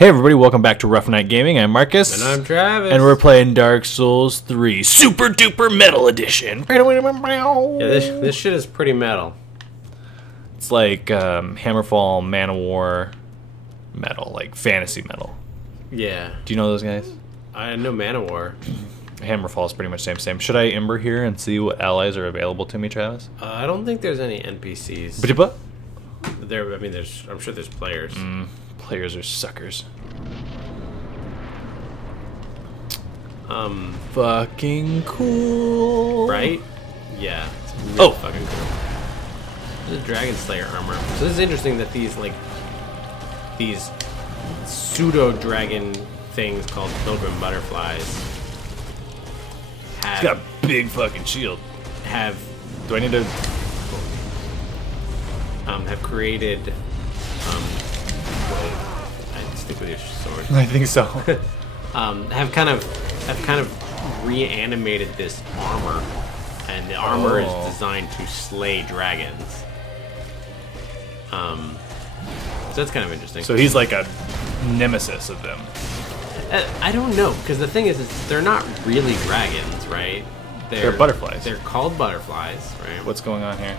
Hey everybody, welcome back to Rough Night Gaming. I'm Marcus. And I'm Travis. And we're playing Dark Souls 3 Super Duper Metal Edition. Yeah, this shit is pretty metal. It's like Hammerfall, Manowar metal, like fantasy metal. Yeah. Do you know those guys? I know Manowar. Hammerfall is pretty much the same. Should I Ember here and see what allies are available to me, Travis? I don't think there's any NPCs. There, I mean, I'm sure there's players. Players are suckers. Fucking cool. Right? Yeah. It's really fucking cool. This is Dragon Slayer armor. So this is interesting that these pseudo dragon things called pilgrim butterflies It's got a big fucking shield. Do I need to? Have created. Wait, I stick with your sword. I think so. Have kind of reanimated this armor, and the armor is designed to slay dragons. So that's kind of interesting. So he's like a nemesis of them. I don't know, because the thing is they're not really dragons, right? They're butterflies. They're called butterflies, right? What's going on here?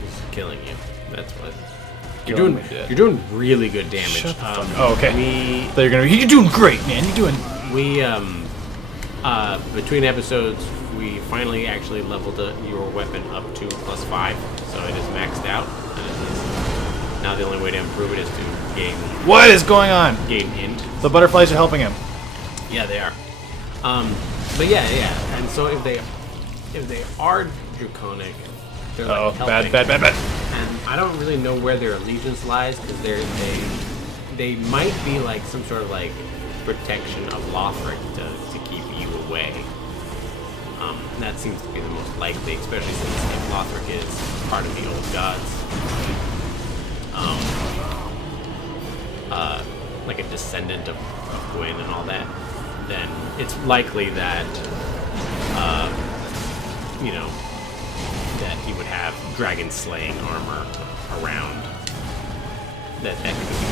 He's killing you. That's what. You're doing really good damage. Shut the fuck up. Oh, okay. You're doing great, man. You're doing. Between episodes, we finally actually leveled your weapon up to +5, so it is maxed out. And now the only way to improve it is to gain. What is going on? Gain int. The butterflies are helping him. Yeah, they are. But yeah. And so if they are draconic, they're like helping. Bad. And I don't really know where their allegiance lies, because they might be like some sort of like protection of Lothric to keep you away. That seems to be the most likely, especially since if Lothric is part of the old gods, like a descendant of Gwyn and all that, then it's likely that that he would have dragon slaying armor around that could be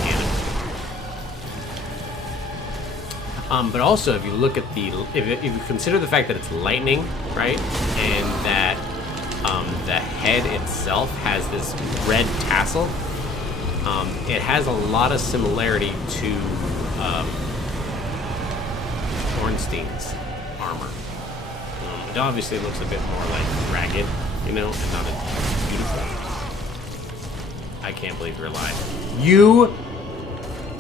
canon. But also, if you look at if you consider the fact that it's lightning, right, and that the head itself has this red tassel, it has a lot of similarity to Ornstein's armor. It obviously looks a bit more like ragged, and not as beautiful. I can't believe you're alive. You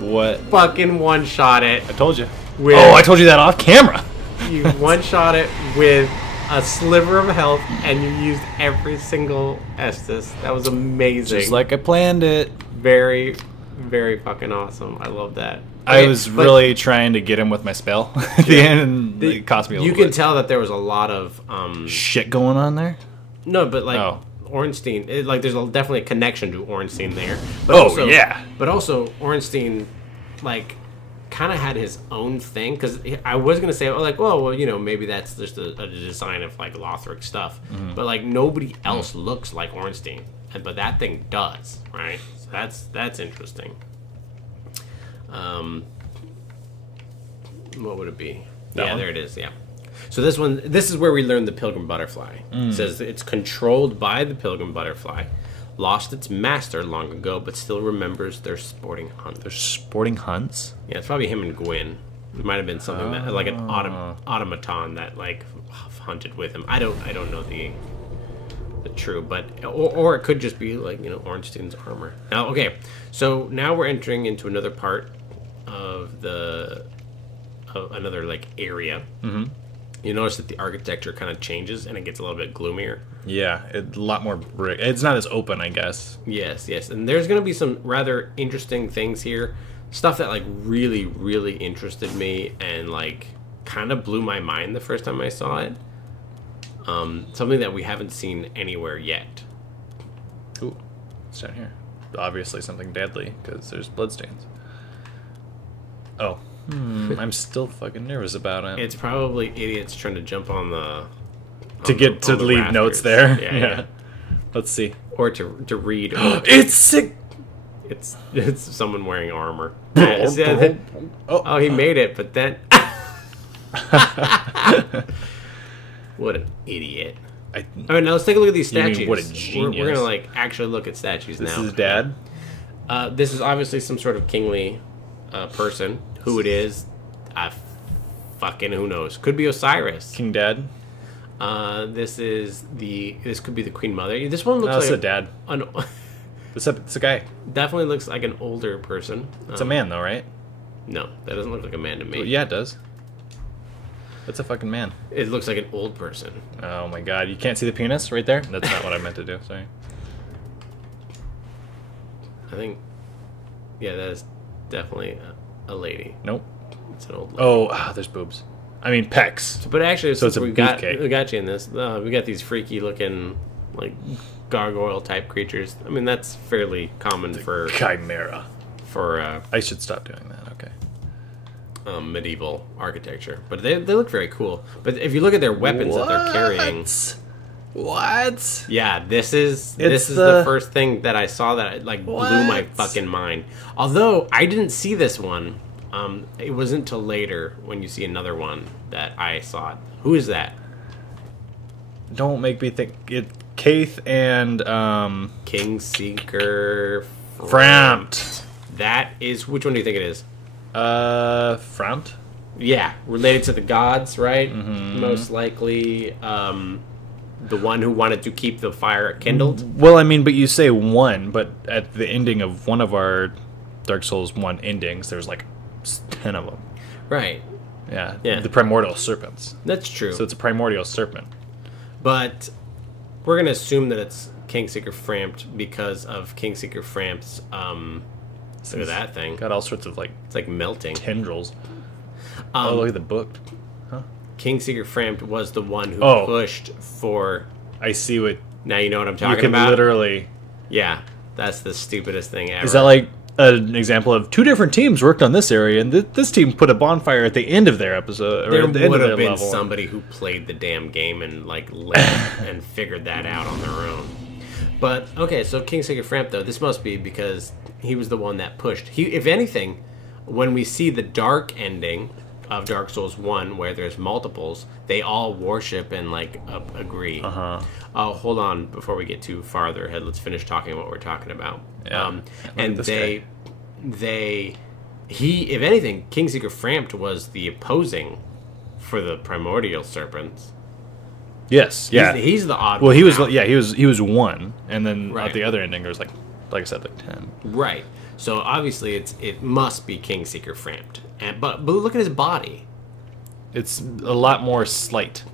What? fucking one-shot it. I told you. I told you that off camera. You one-shot it with a sliver of health, and you used every single Estus. That was amazing. Just like I planned it. Very, very fucking awesome. I love that. I was really trying to get him with my spell at the end, and it cost me a little bit. You can tell that there was a lot of shit going on there. No, but like Ornstein, there's definitely a connection to Ornstein there. But But also Ornstein, kind of had his own thing, because I was gonna say, maybe that's just a design of Lothric stuff, but nobody else looks like Ornstein, but that thing does, right? So that's interesting. What would it be? There it is. Yeah. So this is where we learn the pilgrim butterfly. It says it's controlled by the pilgrim butterfly, lost its master long ago, but still remembers their sporting hunt. Their sporting hunts? Yeah, it's probably him and Gwyn. It might have been something that, like an automaton that hunted with him. I don't know the true, but or it could just be Ornstein's armor. Now, okay, so now we're entering into another part of another area. You notice that the architecture kind of changes and it gets a little bit gloomier. Yeah, a lot more brick. It's not as open, I guess. Yes, and there's going to be some rather interesting things here. Stuff that really, really interested me and kind of blew my mind the first time I saw it. Something that we haven't seen anywhere yet. Ooh, it's down here. Obviously something deadly, because there's bloodstains. Oh. I'm still fucking nervous about it. It's probably idiots trying to jump on the... to leave rafters. Notes there. Yeah. Let's see. Or to read. It's sick! It's someone wearing armor. Oh, he made it, but then... What an idiot. All right, now let's take a look at these statues. What a genius. We're going to, actually look at statues now. This is Dad? This is obviously some sort of kingly person. Who it is, fucking who knows. Could be Osiris. King Dad? This could be the Queen Mother. This one looks like... That's a dad. It's a guy. Definitely looks like an older person. It's a man, though, right? No, that doesn't look like a man to me. Well, yeah, it does. That's a fucking man. It looks like an old person. Oh my god, you can't see the penis right there? That's not what I meant to do, sorry. I think... Yeah, that is definitely a lady. Nope. It's an old lady. Oh, there's boobs. I mean, pecs. But actually, so it's a we got beefcake. you in this. We got these freaky looking, like, gargoyle type creatures. I mean, that's fairly common for chimera. For I should stop doing that. Okay. Medieval architecture, but they look very cool. But if you look at their weapons that they're carrying, what? Yeah, this is the first thing that I saw that like blew my fucking mind. Although I didn't see this one. It wasn't until later when you see another one that I saw it. Who is that? Don't make me think. It Kaith and Kingseeker Frampt. That is, which one do you think it is? Frampt? Yeah, related to the gods, right? Mm-hmm. Most likely, the one who wanted to keep the fire kindled. Well, I mean, but you say one, but at the ending of one of our Dark Souls 1 endings, there's like 10 of them. Right. Yeah. Yeah. The primordial serpents. That's true. So it's a primordial serpent. But we're going to assume that it's Kingseeker Frampt because of Kingseeker Frampt's, look at that thing. Got all sorts of like... It's like melting. Tendrils. Oh, look at the book. Huh? Kingseeker Frampt was the one who pushed for... I see what... Now you know what I'm talking about? about? Literally... Yeah. That's the stupidest thing ever. Is that like an example of two different teams worked on this area, and this team put a bonfire at the end of their episode, or at the end of their level? There would have been somebody who played the damn game and like and figured that out on their own. But okay, so Kingseeker Frampt though, this must be because he was the one that pushed. He, if anything, when we see the dark ending of Dark Souls 1, where there's multiples, they all worship and like agree. Hold on, before we get too farther ahead, let's finish talking what we're talking about. Yeah. And if anything, Kingseeker Frampt was the opposing for the primordial serpents. Yes, yeah. He's the odd well, one. he was out. Yeah, he was one, and then Right. at the other ending there's like I said, like 10. Right. So obviously it must be Kingseeker Frampt. But look at his body. It's a lot more slight.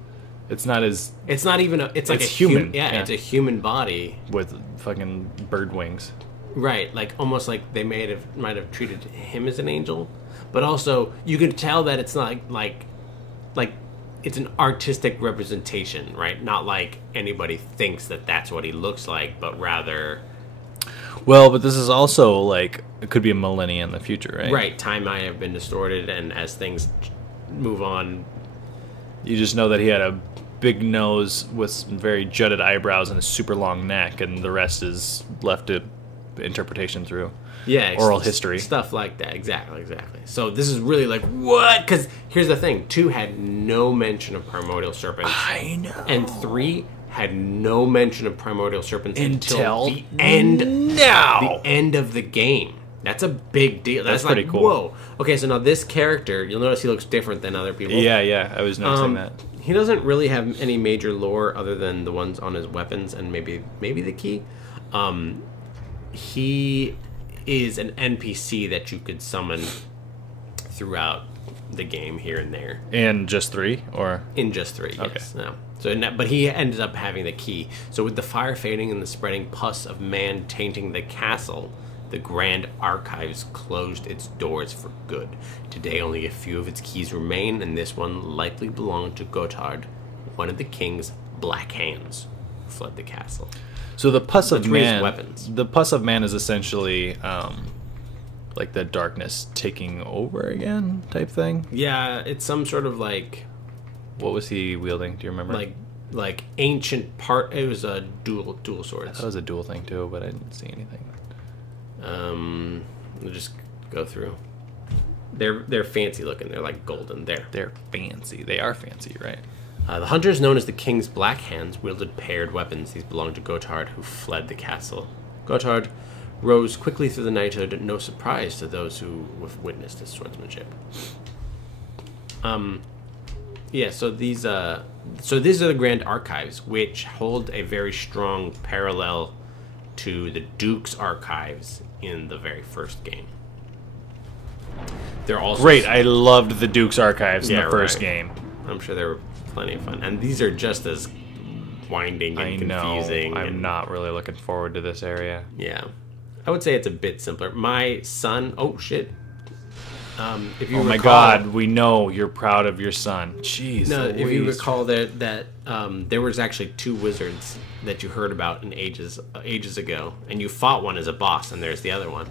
It's not as... It's not even it's like a human. Yeah, it's a human body with fucking bird wings. Right, like almost like they might have treated him as an angel, but also you can tell that it's not like it's an artistic representation, right? Not like anybody thinks that that's what he looks like, but rather... Well, but this is also like it could be a millennia in the future, right? Right, time might have been distorted, and as things move on, you just know that he had a big nose with some very jutted eyebrows and a super long neck, and the rest is left to interpretation through oral history, stuff like that. Exactly. So this is really like what? Because here's the thing: 2 had no mention of primordial serpents. I know, and 3 had no mention of primordial serpents until the end. Now, the end of the game. That's a big deal. That's pretty like, cool. Whoa. Okay, so now this character, you'll notice he looks different than other people. Yeah, I was noticing that. He doesn't really have any major lore other than the ones on his weapons and maybe the key. He is an NPC that you could summon throughout the game here and there. In just 3, or in just 3? Okay. Yes. No. So, but he ended up having the key. So with the fire fading and the spreading pus of man tainting the castle, the Grand Archives closed its doors for good. Today only a few of its keys remain, and this one likely belonged to Gotthard, one of the king's black hands, who fled the castle. So the pus of man, weapons. The pus of man is essentially like the darkness taking over again type thing. Yeah, it's some sort of like... What was he wielding? Do you remember? Like ancient part. It was a dual sword. That was a dual thing too, but I didn't see anything. We'll just go through. They're fancy looking. They're like golden. They're fancy. They are fancy, right? The hunters known as the King's Black Hands wielded paired weapons. These belonged to Gotthard, who fled the castle. Gotthard rose quickly through the knighthood, no surprise to those who have witnessed his swordsmanship. Yeah, so these are the Grand Archives, which hold a very strong parallel to the Duke's archives in the very first game. They're also great. I loved the Duke's archives in the first game. I'm sure they were plenty of fun, and these are just as winding and confusing. I'm not really looking forward to this area. Yeah, I would say it's a bit simpler. My son. Oh shit. If you recall, my God, we know you're proud of your son. Jeez. No, if you recall that there was actually 2 wizards that you heard about in ages ago, and you fought one as a boss, and there's the other one.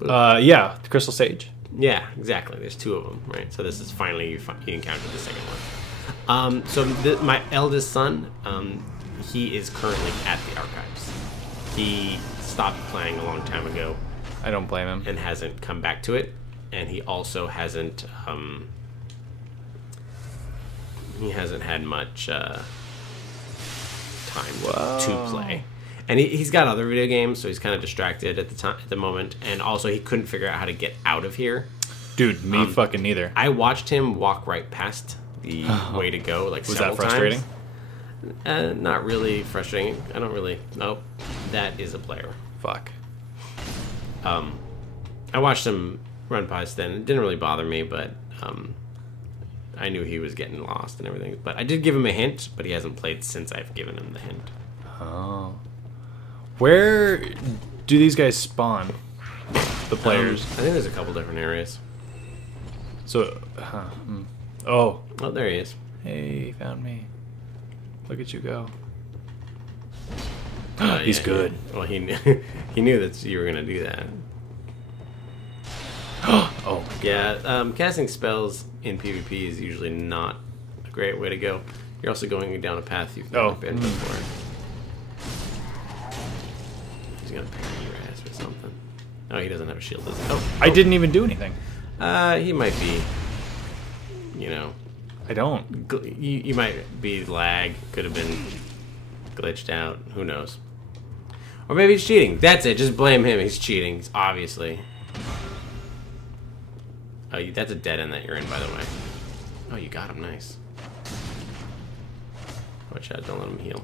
Yeah, the Crystal Sage. Yeah, exactly. There's 2 of them, right? So this is finally you encountered the second one. So my eldest son, he is currently at the archives. He stopped playing a long time ago. I don't blame him. And hasn't come back to it, and he also hasn't had much time to play. And he's got other video games, so he's kind of distracted at the moment. And also, he couldn't figure out how to get out of here. Dude, me fucking neither. I watched him walk right past the way to go, like several times. Was that frustrating? Not really frustrating. I don't really. Nope. That is a player. Fuck. I watched him run past then. It didn't really bother me, but I knew he was getting lost and everything. But I did give him a hint, but he hasn't played since I've given him the hint. Oh. Where do these guys spawn? The players? I think there's a couple different areas. So, oh, there he is. Hey, he found me. Look at you go. He's good. Well, he knew that you were gonna do that. Oh yeah. Casting spells in PvP is usually not a great way to go. You're also going down a path you've never been before. He's gonna parry your ass or something. Oh, he doesn't have a shield, does he? Oh, I didn't even do anything. He might be. You know. I don't. You might be lag. Could have been glitched out. Who knows? Or maybe he's cheating. That's it. Just blame him. He's cheating. Obviously. Oh, that's a dead end that you're in, by the way. Oh, you got him. Nice. Watch out. Don't let him heal.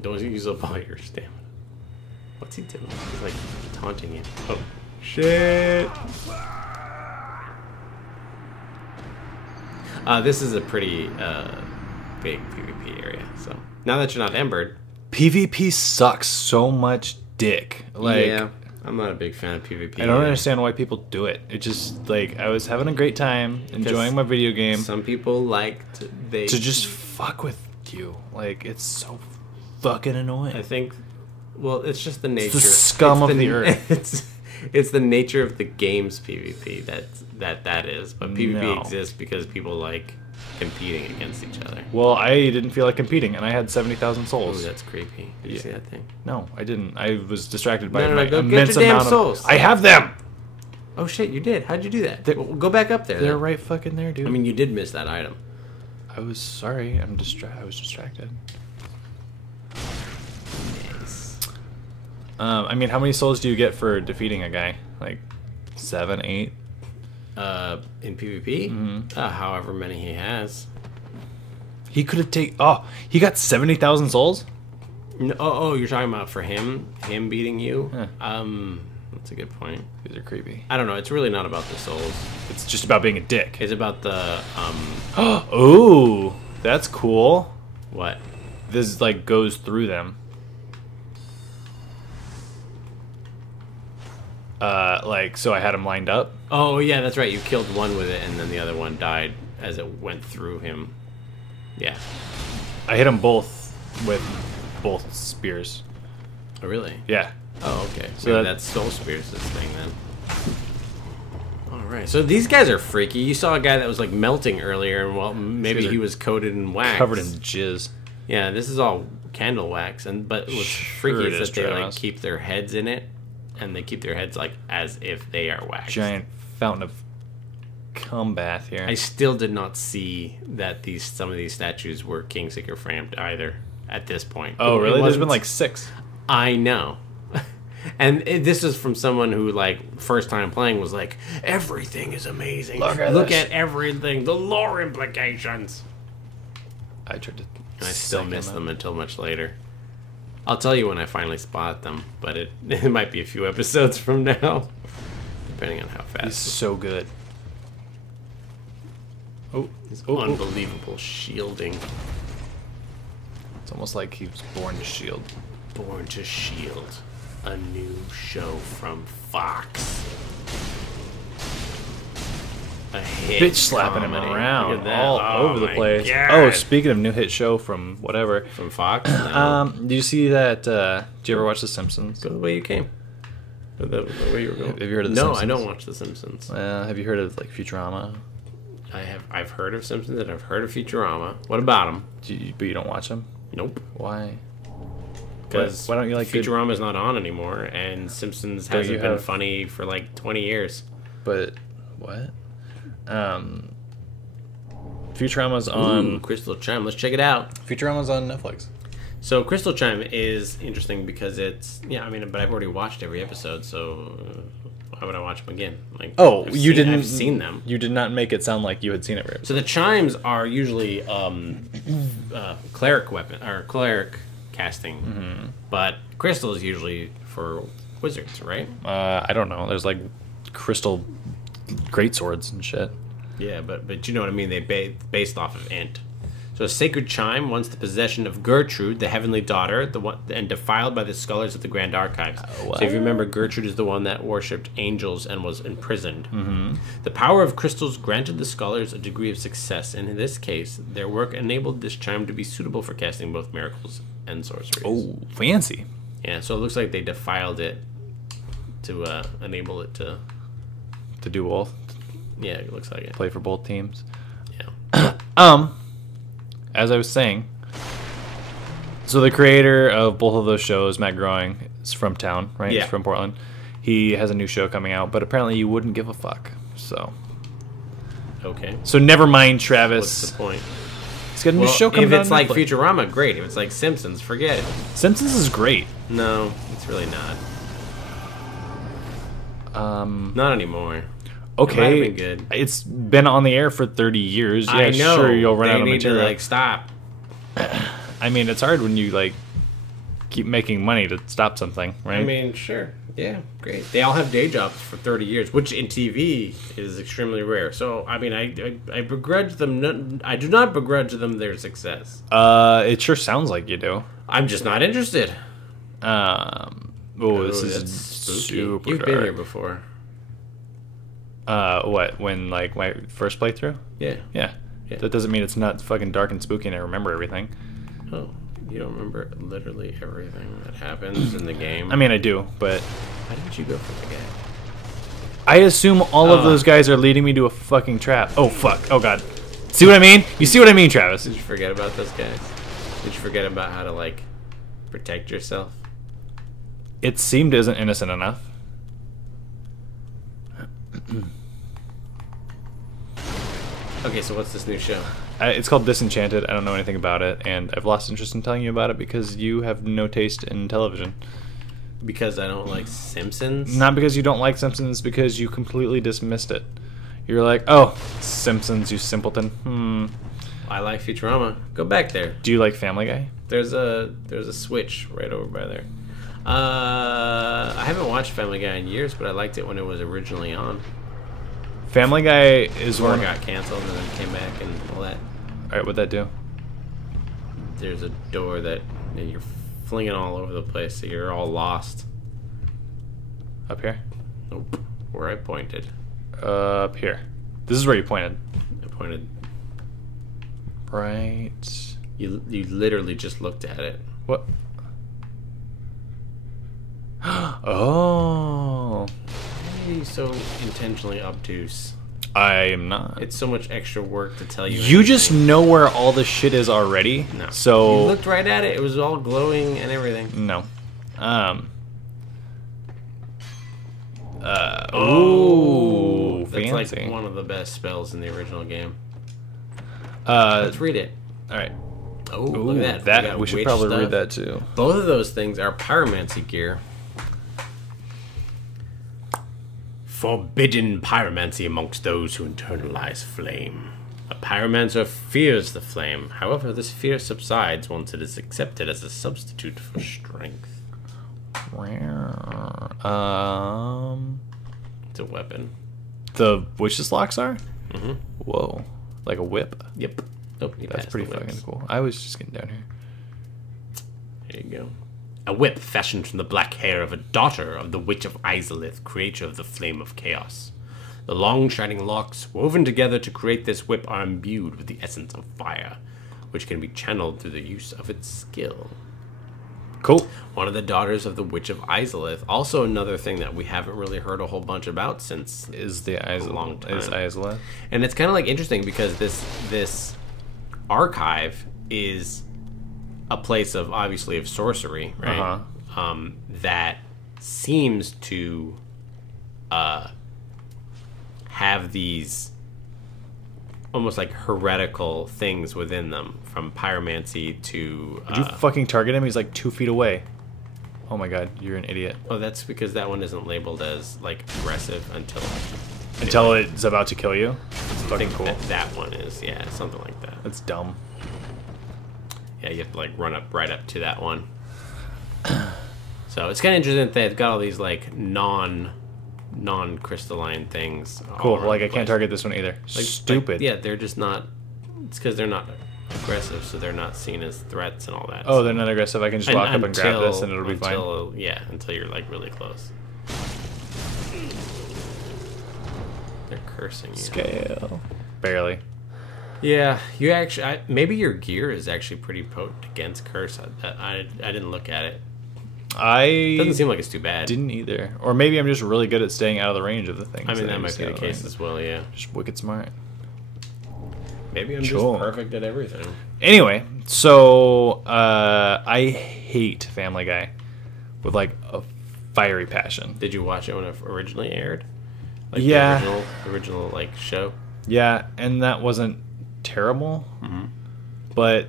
Don't use up all your stamina. What's he doing? He's like taunting you. Oh, shit. This is a pretty big PvP area. So now that you're not embered, PvP sucks so much dick. Like, yeah, I'm not a big fan of PvP. I don't understand why people do it. It just, like, I was having a great time enjoying my video game. Some people like to just fuck with you. Like, it's so fucking annoying. I think, well, it's just the nature. It's the scum of the earth. It's the nature of the game's PvP that is. But PvP exists because people like competing against each other. Well, I didn't feel like competing, and I had 70,000 souls. Ooh, that's creepy. Did you see that thing? No, I didn't. I was distracted by my immense amount of souls. I have them! Oh shit, you did. How'd you do that? Well, go back up there. They're right fucking there, dude. I mean, you did miss that item. I was sorry. I was distracted. I mean, how many souls do you get for defeating a guy? Like 7, 8? In PvP? However many he has. He could have taken... Oh, he got 70,000 souls? No, you're talking about for him beating you? Huh. That's a good point. These are creepy. I don't know. It's really not about the souls. It's just about being a dick. It's about the... Ooh, that's cool. What? This, like, goes through them. Like, so I had him lined up. Oh, yeah, that's right. You killed one with it, and then the other one died as it went through him. Yeah. I hit them both with both spears. Oh, really? Yeah. Oh, okay. So that's Soul Spears, this thing, then. Alright, so these guys are freaky. You saw a guy that was, like, melting earlier, and, well, maybe he was coated in wax. Covered in jizz. Yeah, this is all candle wax, but what's freaky is that they, like, keep their heads in it. and they keep their heads like as if they are waxed. Giant fountain of cum bath here. I still did not see that some of these statues were Kingseeker framed either at this point. Oh, really? There's been like 6. I know. And this is from someone who, like, first time playing was like, everything is amazing. Look at everything. The lore implications. I tried to. And I still miss them until much later. I'll tell you when I finally spot them, but it might be a few episodes from now, depending on how fast. He's so good. His unbelievable shielding. It's almost like he was born to shield. Born to Shield, a new show from Fox. A hit Bitch slapping him comedy. around all over the place. God. Oh, speaking of new hit show from whatever. From Fox? No. Did you see that? Did you ever watch The Simpsons? Go the way you came. The way you were going. Have you heard of The Simpsons? Simpsons? No, I don't watch The Simpsons. Have you heard of like Futurama? I've heard of Simpsons and I've heard of Futurama. What about them? But you don't watch them? Nope. Why? Because why don't you like Futurama's not on anymore, and Simpsons hasn't been funny for like 20 years. But what? Futurama's on Crystal Chime. Let's check it out. Futurama's on Netflix. So Crystal Chime is interesting because it's but I've already watched every episode, so why would I watch them again? Like, I've seen them. You did not make it sound like you had seen it. So the chimes are usually cleric casting, but crystal is usually for wizards, right? I don't know. There's like crystal greatswords and shit. Yeah, but you know what I mean. They based off of int. So a sacred chime, once the possession of Gertrude, the heavenly daughter, and defiled by the scholars of the Grand Archives. So if you remember, Gertrude is the one that worshipped angels and was imprisoned. Mm-hmm. The power of crystals granted the scholars a degree of success, and in this case, their work enabled this chime to be suitable for casting both miracles and sorceries. Oh, fancy. Yeah, so it looks like they defiled it to enable it to do both. Yeah, it looks like it. Play for both teams. Yeah. As I was saying, so the creator of both of those shows, Matt Groening, is from town, right? Yeah. He's from Portland. He has a new show coming out, but apparently you wouldn't give a fuck. So. Okay. So never mind, Travis. What's the point? He's got a new show coming out. If it's like Futurama, great. If it's like Simpsons, forget it. Simpsons is great. No, it's really not. Not anymore. Okay, it might have been good. It's been on the air for 30 years. Yeah, I know. Sure, you'll run out of material. They need to stop. I mean, it's hard when you keep making money to stop something, right? I mean, sure. Yeah, great. They all have day jobs for 30 years, which in TV is extremely rare. So, I mean, I begrudge them. I do not begrudge them their success. It sure sounds like you do. I'm just not interested. This is super You've dark. been here before. What? When my first playthrough? Yeah. That doesn't mean it's not fucking dark and spooky and I remember everything. Oh, you don't remember literally everything that happens in the game? I mean, I do, but why didn't you go for the guy? I assume all of those guys are leading me to a fucking trap. Oh fuck! Oh god! See what I mean? You see what I mean, Travis? Did you forget about those guys? Did you forget about how to protect yourself? It seemed isn't innocent enough. Okay, so what's this new show? It's called Disenchanted. I don't know anything about it, and I've lost interest in telling you about it because you have no taste in television. Because I don't like Simpsons? Not because you don't like Simpsons, because you completely dismissed it. You're like, oh, Simpsons, you simpleton. I like Futurama. Go back there. Do you like Family Guy? There's a switch right over by there. I haven't watched Family Guy in years, but I liked it when it was originally on. Family Guy is before it got canceled and then came back and all that. Alright, what'd that do? There's a door that you're flinging all over the place, so you're all lost. Up here? Nope. Where I pointed. Up here. This is where you pointed. I pointed. Right. You literally just looked at it. What? Oh. Why are you so intentionally obtuse? I am not. It's so much extra work to tell you. You anything. Just know where all the shit is already. No. So you looked right at it. It was all glowing and everything. No. That's fancy. like one of the best spells in the original game. Let's read it. All right. Oh, look at that. We should probably read that too. Both of those things are pyromancy gear. Forbidden pyromancy amongst those who internalize flame. A pyromancer fears the flame. However, this fear subsides once it is accepted as a substitute for strength. It's a weapon. The witch's locks are? Mm-hmm. Whoa. Like a whip? Yep. Oh, that's pretty fucking cool. I was just getting down here. There you go. A whip fashioned from the black hair of a daughter of the Witch of Izalith, creator of the Flame of Chaos. The long, shining locks, woven together to create this whip, are imbued with the essence of fire, which can be channeled through the use of its skill. Cool. One of the daughters of the Witch of Izalith. Also another thing that we haven't really heard a whole bunch about since is the a long time. Is Izalith. And it's kind of like interesting because this archive is a place of obviously of sorcery, right? That seems to have these almost like heretical things within them, from pyromancy to... Did you fucking target him? He's like 2 feet away. Oh my god, you're an idiot. Oh, that's because that one isn't labeled as like aggressive until it's about to kill you. It's fucking cool. That one is, yeah, something like that. That's dumb. Yeah, you have to like run up right up to that one. So it's kind of interesting that they've got all these like non-crystalline things. Cool. Like I can't target this one either. Like, stupid. Yeah, they're just not. It's because they're not aggressive, so they're not seen as threats and all that. Oh, they're not aggressive. I can just walk up and grab this, and it'll be fine. Yeah, until you're like really close. They're cursing you. Scale. Barely. Yeah, you actually. Maybe your gear is actually pretty potent against curse. I didn't look at it. It doesn't seem like it's too bad. Didn't either. Or maybe I'm just really good at staying out of the range of the things. I mean, that might be the case as well, yeah. Just wicked smart. Maybe I'm just perfect at everything. Anyway, so I hate Family Guy with like a fiery passion. Did you watch it when it originally aired? Like yeah. The original like show? Yeah, and that wasn't terrible. Mm-hmm. But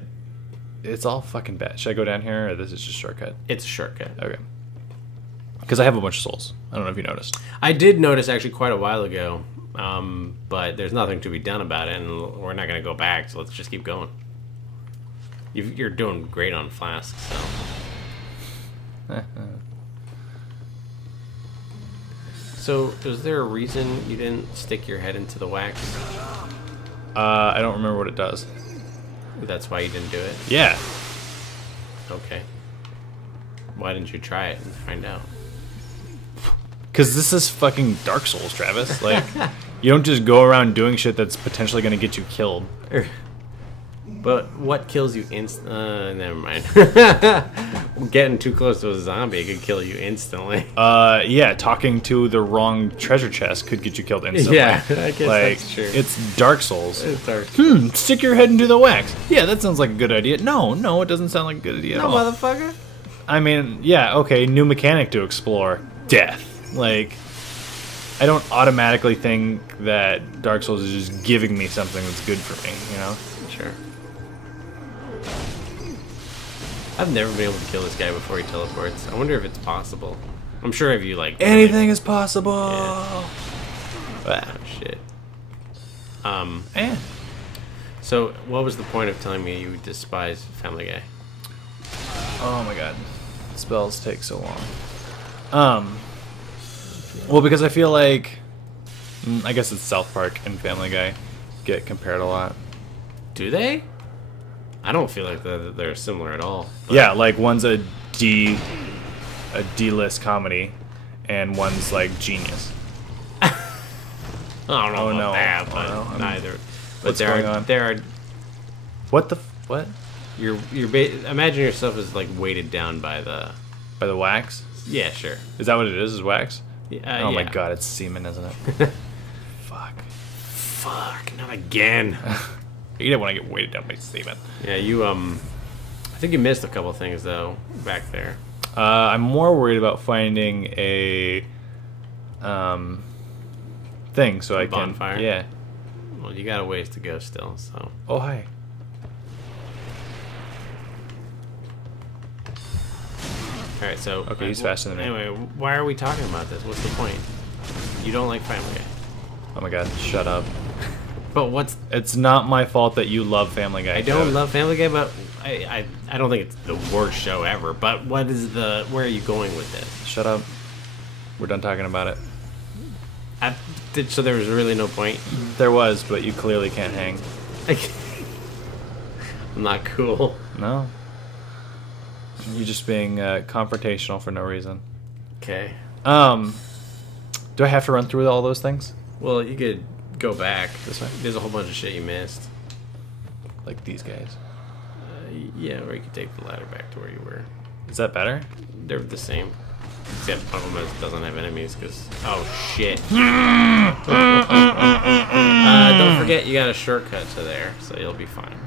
it's all fucking bad. Should I go down here, or this is just shortcut? It's a shortcut. Okay. Because I have a bunch of souls. I don't know if you noticed. I did notice actually quite a while ago, but there's nothing to be done about it, and we're not going to go back, so let's just keep going. You're doing great on Flask, so... So, is there a reason you didn't stick your head into the wax? I don't remember what it does. That's why you didn't do it? Yeah. Okay. Why didn't you try it and find out? Because this is fucking Dark Souls, Travis. Like, you don't just go around doing shit that's potentially going to get you killed. But what kills you never mind. Getting too close to a zombie could kill you instantly. Yeah, talking to the wrong treasure chest could get you killed instantly. Yeah, I guess that's true. It's Dark Souls. It's Dark Souls. Stick your head into the wax. Yeah, that sounds like a good idea. No, it doesn't sound like a good idea at all. Motherfucker. I mean, yeah, okay, new mechanic to explore. Death. Like, I don't automatically think that Dark Souls is just giving me something that's good for me, you know? Sure. I've never been able to kill this guy before he teleports. I wonder if it's possible. I'm sure if you like... Anything is possible! Yeah. Oh, shit. So, what was the point of telling me you despise Family Guy? Oh my god. Spells take so long. Well, because I feel like... I guess it's South Park and Family Guy get compared a lot. Do they? I don't feel like they're similar at all. But. Yeah, like one's a D-list comedy, and one's like genius. I don't know about that, but neither. But going on? There are. What? You're imagine yourself as like weighted down by the wax. Yeah, sure. Is that what it is? Is wax? Yeah. Oh my god, it's semen, isn't it? Fuck! Not again. You don't want to get weighted down by semen. Yeah, you I think you missed a couple things though back there. I'm more worried about finding a thing so I can... Bonfire? Yeah. Well, you got a ways to go still, so... Oh, hi. Alright, so... Okay, he's faster than me. Anyway, why are we talking about this? What's the point? You don't like Family Guy. Oh my god, shut up. But what's... It's not my fault that you love Family Guy. I don't love Family Guy, but I don't think it's the worst show ever. But what is the... Where are you going with this? Shut up. We're done talking about it. So there was really no point? There was, but you clearly can't hang. I'm not cool. No. You're just being confrontational for no reason. Okay. Do I have to run through all those things? Well, you could go back. This way? There's a whole bunch of shit you missed. Like these guys. Yeah, or you could take the ladder back to where you were. Is that better? They're the same. Except one of them doesn't have enemies because... Oh, shit. Don't forget you got a shortcut to there, so you'll be fine.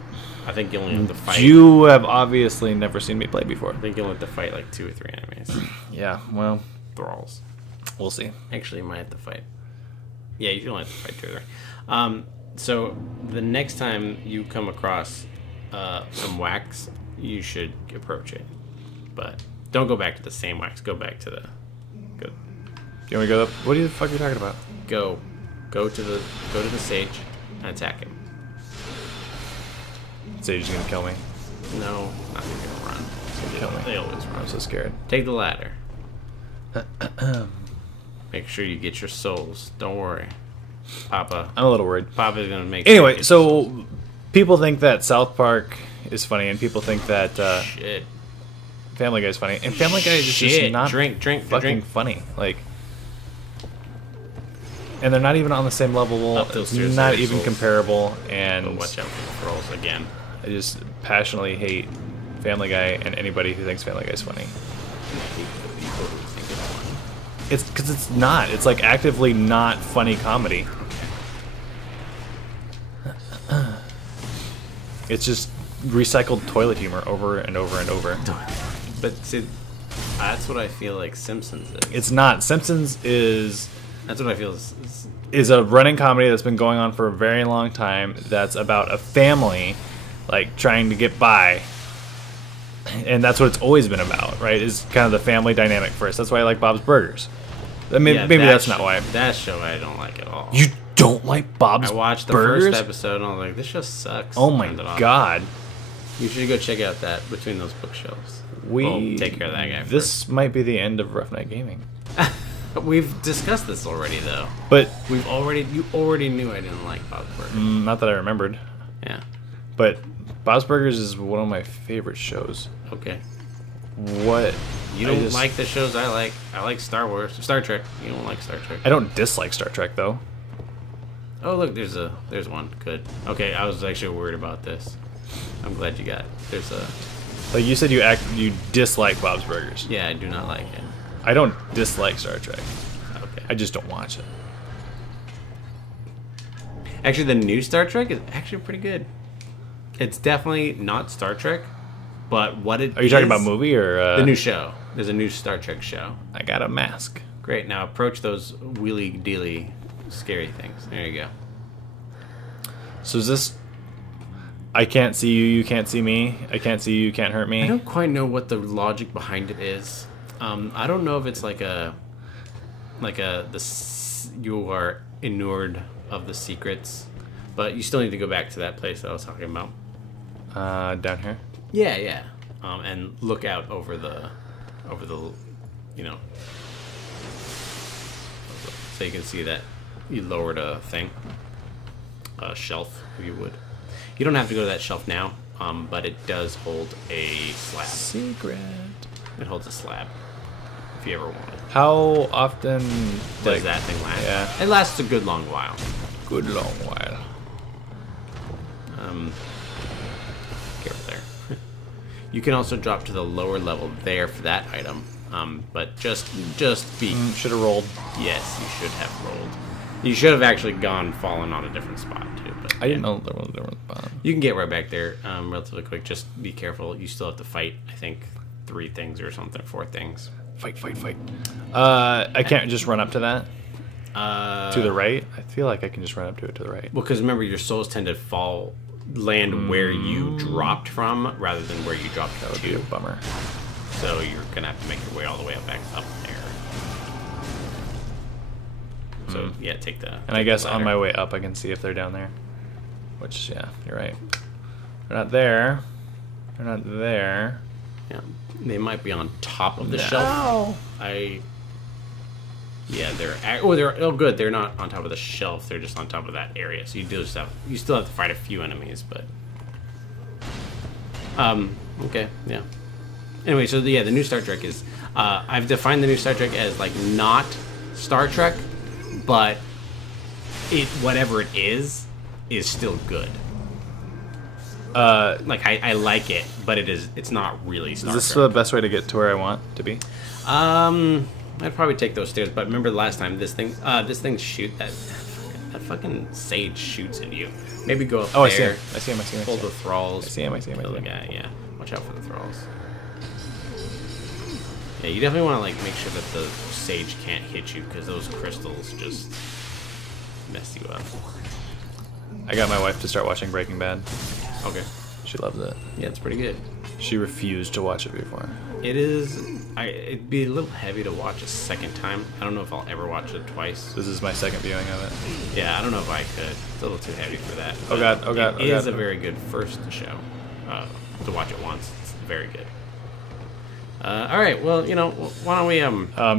I think you only have to fight... You have obviously never seen me play before. I think you only have to fight like 2 or 3 enemies. Yeah, well... Thralls. We'll see. Actually, you might have to fight... Yeah, you only have to fight 2 or 3. So, the next time you come across some wax, you should approach it. But... Don't go back to the same wax. Go back to the... Go. You want me to go up? What the fuck are you talking about? Go to the sage and attack him. Sage is gonna kill me. No, not gonna run. Kill me. They always run. I'm so scared. Take the ladder. Make sure you get your souls. Don't worry, Papa. I'm a little worried. Papa's gonna make. Anyway, so people think that South Park is funny, and people think that shit. Family Guy is funny, and Family Guy is just not fucking funny. Like, and they're not even on the same level. It's not even comparable. And but watch out for the trolls again. I just passionately hate Family Guy and anybody who thinks Family Guy is funny. It's because it's not. It's like actively not funny comedy. It's just recycled toilet humor over and over and over. But see, that's what I feel like Simpsons is. It's not. Simpsons is... That's what I feel is a running comedy that's been going on for a very long time that's about a family, like, trying to get by. And that's what it's always been about, right? Is kind of the family dynamic first. That's why I like Bob's Burgers. I mean, yeah, maybe that's not why. That show I don't like at all. You don't like Bob's Burgers? I watched the first episode and I was like, this just sucks. Oh my god. You should go check out that Between Those Bookshelves. We'll take care of that guy This might be the end of Rough Night Gaming. We've discussed this already, though. But you already knew I didn't like Bob's Burgers. Not that I remembered. Yeah. But Bob's Burgers is one of my favorite shows. Okay. What? You don't like the shows I like. I like Star Trek. You don't like Star Trek. I don't dislike Star Trek, though. Oh, look, there's one. Good. Okay, I was actually worried about this. I'm glad you got it. There's a... Like you said, you dislike Bob's Burgers. Yeah, I do not like it. I don't dislike Star Trek. Okay. I just don't watch it. Actually, the new Star Trek is actually pretty good. It's definitely not Star Trek, but what it is... Are you talking about movie or... The new show. There's a new Star Trek show. I got a mask. Great. Now approach those wheelie-dealy scary things. There you go. So is this... I can't see you, you can't see me. I can't see you, you can't hurt me. I don't quite know what the logic behind it is. I don't know if it's you are inured of the secrets, but you still need to go back to that place that I was talking about. Down here? Yeah. And look out over the, so you can see that you lowered a thing, a shelf, if you would. You don't have to go to that shelf now, but it does hold a slab. Secret. It holds a slab, if you ever want it. How often does that thing last? Yeah. It lasts a good long while. Good long while. Get over there. You can also drop to the lower level there for that item, but just be... should have rolled. Yes, you should have rolled. You should have actually fallen on a different spot, too. But I didn't know there was a different spot. You can get right back there relatively quick. Just be careful. You still have to fight, I think, 3 things or something, 4 things. Fight. I can't just run up to that? To the right? I feel like I can just run up to it to the right. Well, because remember, your souls tend to land where you dropped from rather than where you dropped That would to. be a bummer. So you're gonna have to make your way all the way back up there. So yeah, take the. And I guess on my way up, I can see if they're down there. Which, yeah, you're right. They're not there. They're not there. Yeah, they might be on top of the No. shelf. Yeah, they're good. They're not on top of the shelf. They're just on top of that area. So you still have to fight a few enemies, but okay, yeah. Anyway, so yeah, the new Star Trek is I've defined the new Star Trek as like not Star Trek, but whatever it is still good. Like I like it, but it's not really Star Trek. Is this the best way to get to where I want to be? I'd probably take those stairs, but remember the last time this thing shoot that fucking sage shoots at you. Maybe go up there. I see him. I see him. I see him. Pull the thralls. I see him. I see him. Kill the guy. Yeah, watch out for the thralls. Yeah, you definitely want to like make sure that the sage can't hit you because those crystals just mess you up. I got my wife to start watching Breaking Bad. Okay. She loves it. Yeah, it's pretty good. She refused to watch it before. It is. It'd be a little heavy to watch a second time. I don't know if I'll ever watch it twice. This is my second viewing of it. Yeah, I don't know if I could. It's a little too heavy for that. Oh god! Oh god! It oh is god. a very good first show. To watch it once, it's very good. All right. Well, you know, why don't we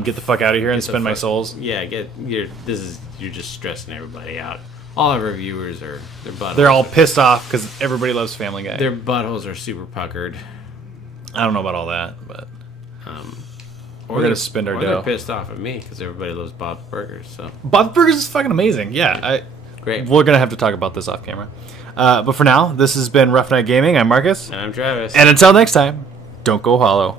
get the fuck out of here and spend my souls. Yeah, you're just stressing everybody out. All of our viewers their buttholes. They're all pissed off because everybody loves Family Guy. Their buttholes are super puckered. I don't know about all that, but or we're gonna spend our dough. They're pissed off at me because everybody loves Bob's Burgers. So Bob's Burgers is fucking amazing. Yeah, great. We're gonna have to talk about this off camera. But for now, this has been Rough Night Gaming. I'm Marcus, And I'm Travis. and until next time, don't go hollow.